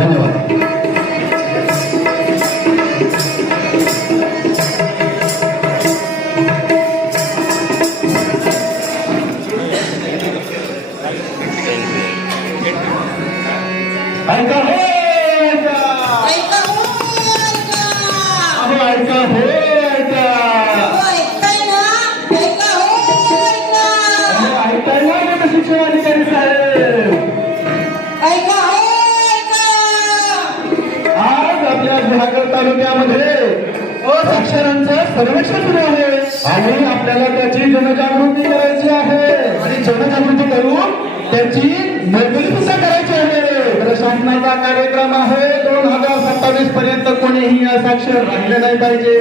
धन्यवाद. शासनाचा कार्यक्रम आहे. दोन हजार सत्तावीस पर्यंत कोणीही असाक्षर राहिले नाही पाहिजे.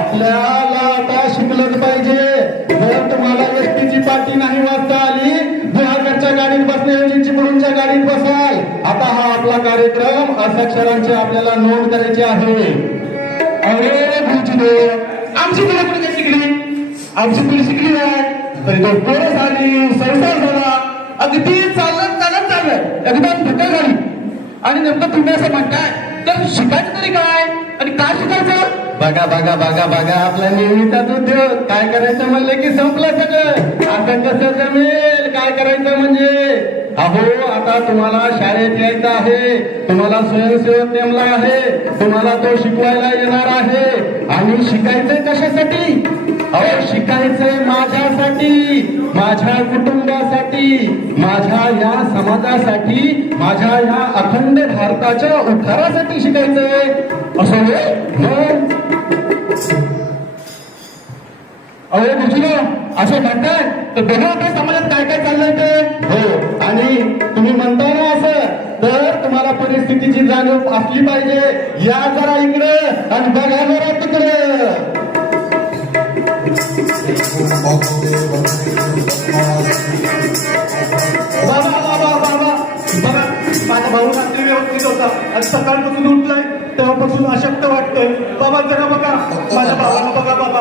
आपल्याला आता शिकलंच पाहिजे. जर तुम्हाला एसटीची पाठी नाही वाचता आली गुहागरच्या गाडीत बसण्याऐवजी चिपळूणच्या गाडीत बसाल. आता हा आपला कार्यक्रम असाक्षरांची आपल्याला नोंद करायची आहे. अरे गुरुजी आमची पिढी कुठे शिकली? आमची पिढी शिकली नाही. तरी तो पोरं झाली संसार झाला. अगदी चालत चालत चालत. एकदम धक्का झाली. आणि नेमकं तुम्ही असं म्हणताय तर शिकायचं तरी काय? आणि काय शिकायचं? बघा बघा बघा बघा आपला नेहमीचाच उद्योग काय करायचं म्हणलं की संपलं सगळं. आता कसं जमेल? काय करायचं म्हणजे? अहो आता तुम्हाला शाळेत यायचं आहे. तुम्हाला स्वयंसेवक नेमला आहे. तुम्हाला तो शिकवायला येणार आहे. आणि शिकायचंय कशासाठी? अहो शिकायचंय माझ्यासाठी माझ्या कुटुंबासाठी माझ्या या समाजासाठी माझ्या या अखंड भारताच्या उद्धारासाठी शिकायचंय. असं अहो बुजलो असं म्हणताय तर बघा आपल्या समाजात काय काय चाललंय ते. हो आणि तुम्ही म्हणताय ना असं तर तुम्हाला परिस्थितीची जाणीव असली पाहिजे. या जरा इकडे आणि बघा जरा तिकडे. बाबा बाबा बाबा बघा माझा भाऊ रात्री व्यवस्थित होता. आणि सकाळपासून उठलाय तेव्हापासून अशक्त वाटतोय. बाबा जरा बघा. माझ्या भावाला बघा बाबा.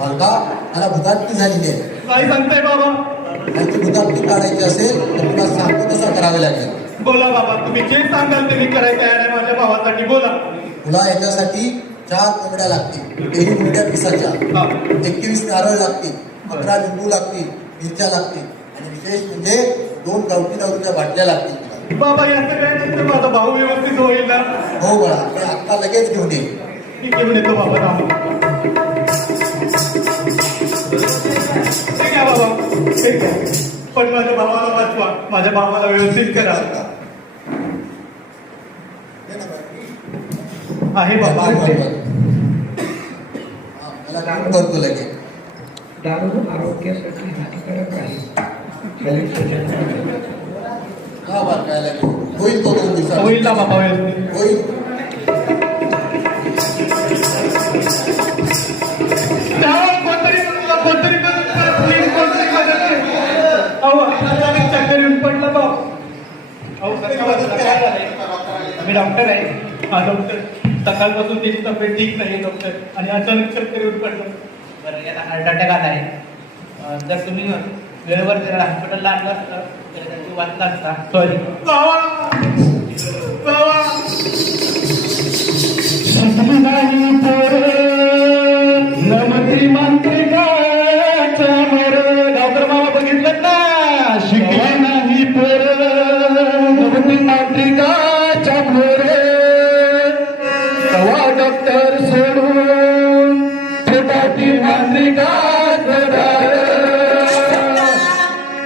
हलका मला भूताटकी झालेली आहे काय सांगताय बाबा. त्यांची भूताटकी काढायची असेल तर तुला सांगतो तसं करावे लागेल. बोला बाबा तुम्ही जे सांगाल ते मी करायचं आहे माझ्या भावासाठी बोला. तुला याच्यासाठी चार कोंबड्या लागतील. तेही कोंबड्या पिसाच्या. हा. एकवीस नारळ लागतील अकरा लिंबू लागतील मिरच्या लागतील. आणि विशेष म्हणजे दोन गावठी दारूच्या बाटल्या लागतील तुला. बाबा या सगळ्यानंतर माझा भाऊ व्यवस्थित होईल ना? हो बाळा मी आत्ता लगेच घेऊन ये मी घेऊन येतो बाबा बाबा. ठीक आहे. पण माझ्या भावाला वाचवा. माझ्या भावाला व्यवस्थित करा. आहे बाबा हा, करतो दारू आरोग्यासाठी हानिकारक आहे. हा होईल तो दोन दिवसात. होईल ना बाबा व्यवस्थित होईल. मी डॉक्टर आहे. हा डॉक्टर. सकाळपासून त्याची तब्येत ठीक नाही डॉक्टर. आणि अचानक चक्कर येऊन पडलं. बरं याला हार्ट अटॅक आला आहे. जर तुम्ही वेळेवर जर हॉस्पिटलला आणलं असतं तर त्याची वाचला असता. सॉरी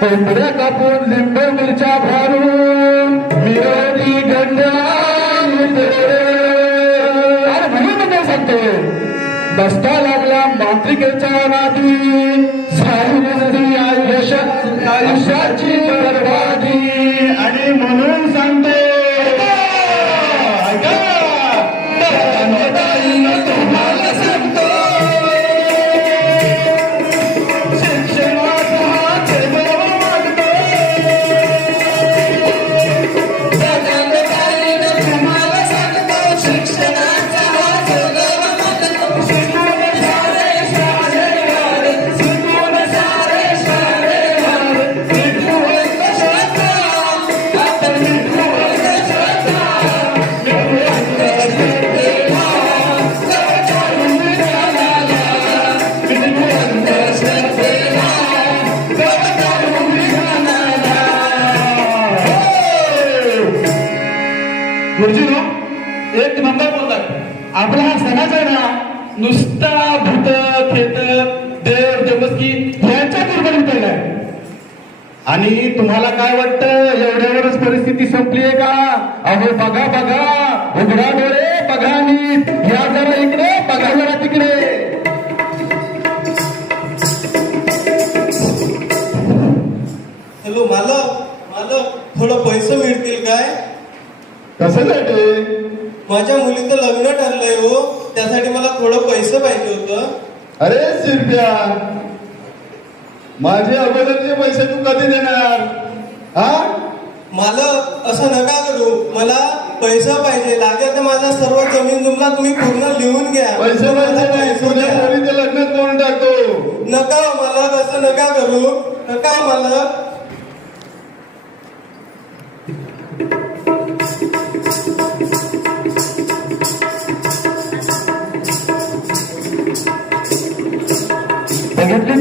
पंधरा कापून लिंबू मिरच्या भरून मिरवती गंगा म्हणून सांगतो. बसता लागला मांत्रिकेच्या नादी. झाली आयुष्याची बरबादी आणि म्हणून नुसता भूत खेत देव देवस्की यांच्या दुर्बलीत आहे आणि तुम्हाला काय वाटतं? एवढ्यावरच परिस्थिती संपली आहे का? अहो बघा बघा. उघडा डोळे बघा नीट. या जरा इकडे बघा जरा तिकडे. हॅलो मालक मालक थोडं पैसे मिळतील काय? कसं ते. माझ्या मुलीचं लग्न ठरलंय हो. त्यासाठी मला थोडं पैसे पाहिजे होतं. अरे शिरप्या माझे अगोदरचे पैसे तू कधी देणार? हा? मालक असं नका करू. मला पैसा पाहिजे. लागेल तर माझा सर्व जमीन जुमला तुम्ही पूर्ण लिहून घ्या. पैसे मला लग्न करून टाकतो. नका मालक असं नका करू. नका मालक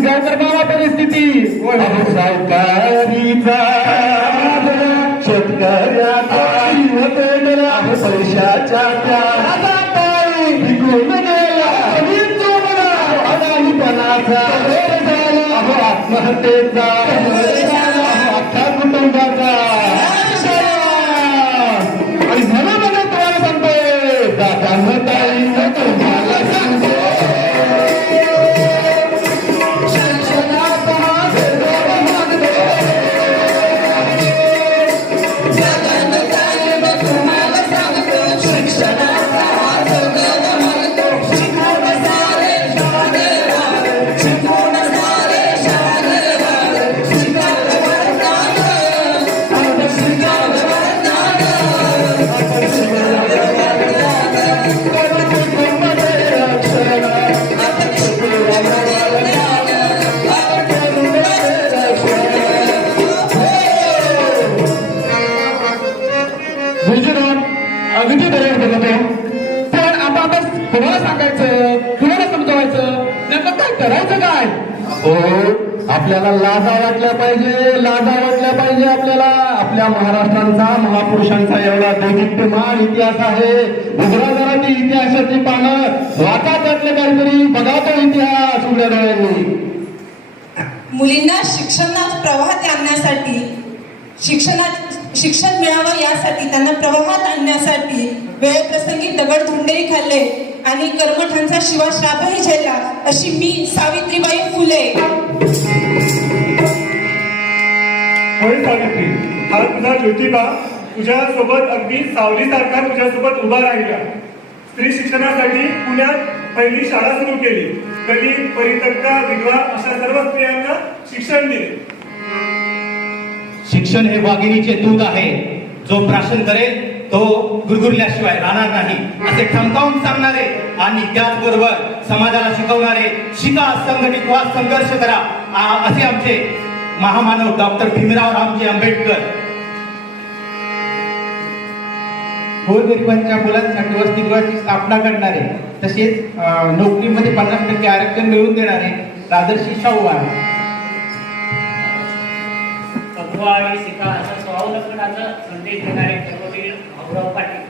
काय तर बाबा परिस्थिती? अहो सावकारीचा शेतकऱ्याचा पैशाच्या त्या हातापायी काय करायचं काय? हो आपल्याला लाजा वाटल्या पाहिजे लाजा वाटल्या पाहिजे आपल्याला. आपल्या महाराष्ट्रांचा महापुरुषांचा एवढा दैदिप्यमान इतिहास आहे. उघडा जरा ती इतिहासाची पानं वाचा त्यातले काहीतरी. बघा तो इतिहास उघड्या डोळ्यांनी. मुलींना शिक्षणात प्रवाहात आणण्यासाठी शिक्षणात शिक्षण मिळावं यासाठी त्यांना प्रवाहात आणण्यासाठी वेळप्रसंगी दगडधोंडेही खाल्ले. आणि कर्मठांचा शिवाश्रापही झेलला अशी मी सावित्रीबाई फुले. होय सावित्री हा तुझा ज्योतिबा तुझ्या सोबत अगदी सावलीसारखा तुझ्या सोबत उभा राहिला. स्त्री शिक्षणासाठी पुण्यात पहिली शाळा सुरू केली. दलित परितक्ता विधवा अशा सर्व स्त्रियांना शिक्षण दिले. शिक्षण हे वाघिणीचे दूध आहे. जो प्राशन करेल तो गुरगुरल्याशिवाय राहणार नाही. असे ठमकावून सांगणारे आणि त्याचबरोबर समाजाला शिकवणारे शिका संघटित व्हा संघर्ष करा. आ- असे आमचे महामानव डॉक्टर भीमराव रामजी आंबेडकर. गोरगरिबांच्या मुलांसाठी वसतिगृहाची स्थापना करणारे तसेच नोकरीमध्ये पन्नास टक्के आरक्षण मिळवून देणारे राजर्षी शाहू आहे शिका अशा स्वावलंबनाचा संदेश देणारे भाऊराव पाटील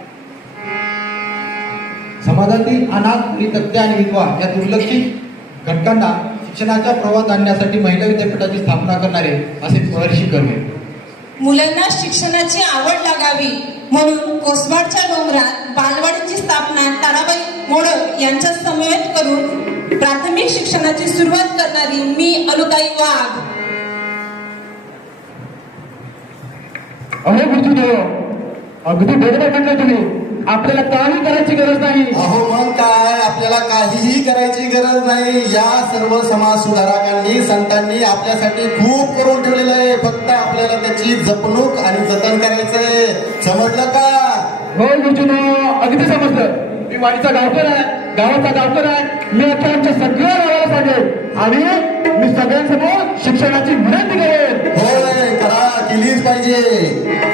समाजातील अनाथ परितक्त्या आणि विधवा या दुर्लक्षित घटकांना शिक्षणाचा प्रवाह आणण्यासाठी महिला विद्यापीठाची स्थापना करणारे असे महर्षी कर्वे. मुलांना शिक्षणाची आवड लागावी म्हणून कोसबाडच्या डोंगरात बालवाडीची स्थापना ताराबाई मोडक यांच्या समवेत करून प्राथमिक शिक्षणाची सुरुवात करणारी मी अलुताई वाघ. अहो गुरुदेव अगदी बरोबर म्हटलं तुम्ही. आपल्याला काही करायची गरज नाही. अहो मग काय? आपल्याला काहीही करायची गरज नाही. या सर्व समाज सुधारकांनी संतांनी आपल्यासाठी खूप करून ठेवलेलं आहे. फक्त आपल्याला त्याची जपणूक आणि जतन करायचंय. समजलं का? हो गुरुजीनो अगदी समजलं. मी वाडीचा गावकर आहे. गावाचा गावकर आहे. मी आता आमच्या सगळ्या गावाला सांगेन. आणि मी सगळ्यांसमोर शिक्षणाची विनंती करेन. होय करा केलीच पाहिजे.